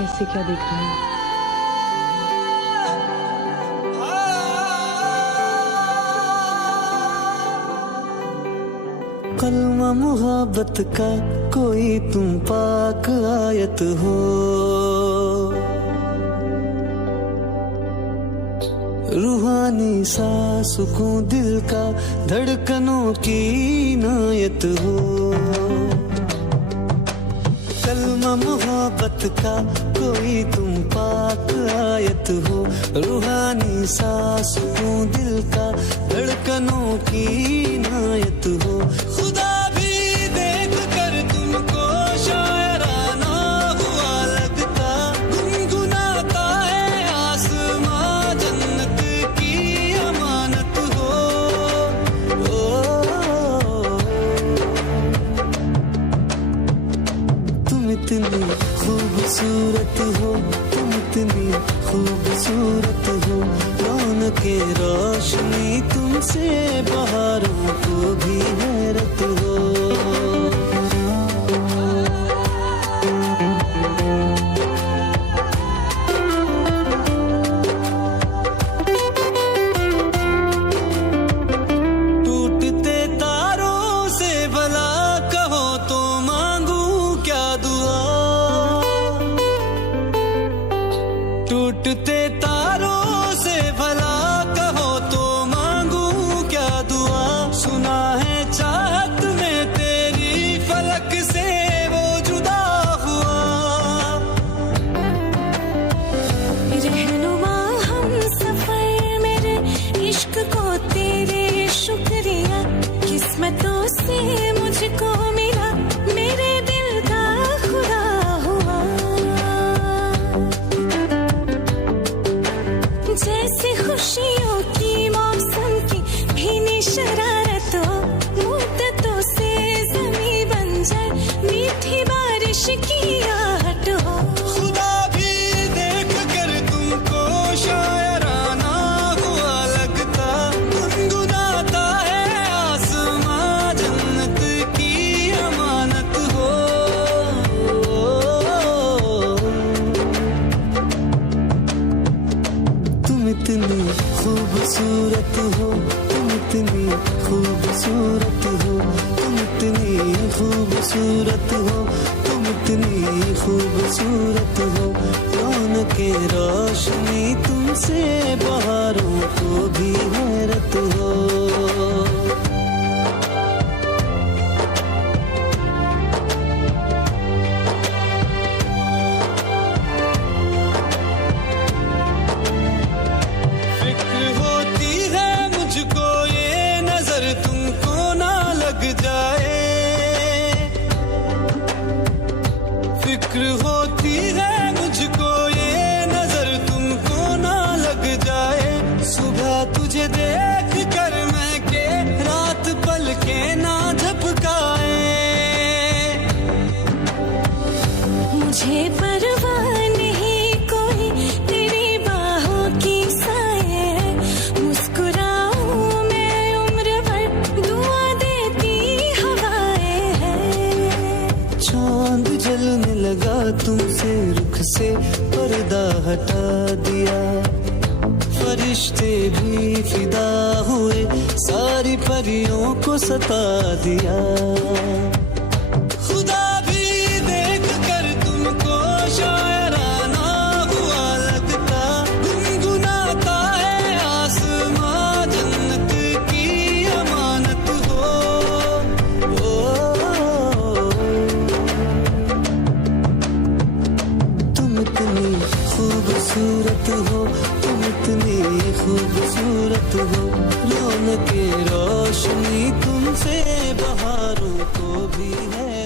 ऐसे क्या देख रहे हैं? कलमा मुहब्बत का कोई तुम पाक आयत हो, रूहानी सा सुकून दिल का धड़कनों की इनायत हो। कलमा मोहब्बत का कोई तुम पाक आयत हो, रूहानी सा सुकून दिल का धड़कनों की इनायत हो। खुदा भी देख कर तुमको शायराना हुआ लगता, गुनगुनाता है आसमां जन्नत की अमानत हो। तुम इतनी खूबसूरत हो, तुम इतनी खूबसूरत हो, रौनके रोशनी तुमसे बहारों को भी हैरत हो। टूटते तारों से भला कहो तो मांगू क्या दुआ, टूटते तारों से भला कहो तो मांगू क्या दुआ। सुना है चाहत में तेरी फलक से वो जुदा हुआ। रहनुमा हम सफर मेरे इश्क को तेरे शुक्रिया, किस्मतों से मुझको मिला मेरे दिल का खुदा हुआ। जैसे खुशियों की मौसम की भीनी शरारत हो, मुद्दतों से ज़मीं बंजर मीठी बारिश की आहट हो। खुदा भी देख कर तुमको शायराना हुआ लगता, गुनगुनाता है आसमां जन्नत की अमानत हो। तुम इतनी खूबसूरत हो, तुम इतनी खूबसूरत हो, तुम इतनी खूबसूरत हो, तुम इतनी खूबसूरत हो, रौनके रोशनी तुमसे बहारों को भी हैरत हो। फिक्र होती है मुझको ये नजर तुमको ना लग जाए, फिक्र होती है मुझको ये नजर तुमको ना लग जाए। सुबह तुझे देख कर मैं के रात पल के ना झपकाए। मुझे परवाह नहीं कोई तेरी बाहों की साए, मुस्कुराऊं मैं उम्र भर दुआ देती हवाएं हैं। चांद जलने लगा तुमसे रुख से पर्दा हटा दिया, फरिश्ते भी फिदा हुए सारी परियों को सता दिया। खुदा भी देख कर तुमको शायराना हुआ लगता, गुनगुनाता है आसमां जन्नत की अमानत हो। तुम इतनी खूबसूरत हो, तुम इतनी खूबसूरत हो, रौनके रोशनी तुमसे बहारों को भी है।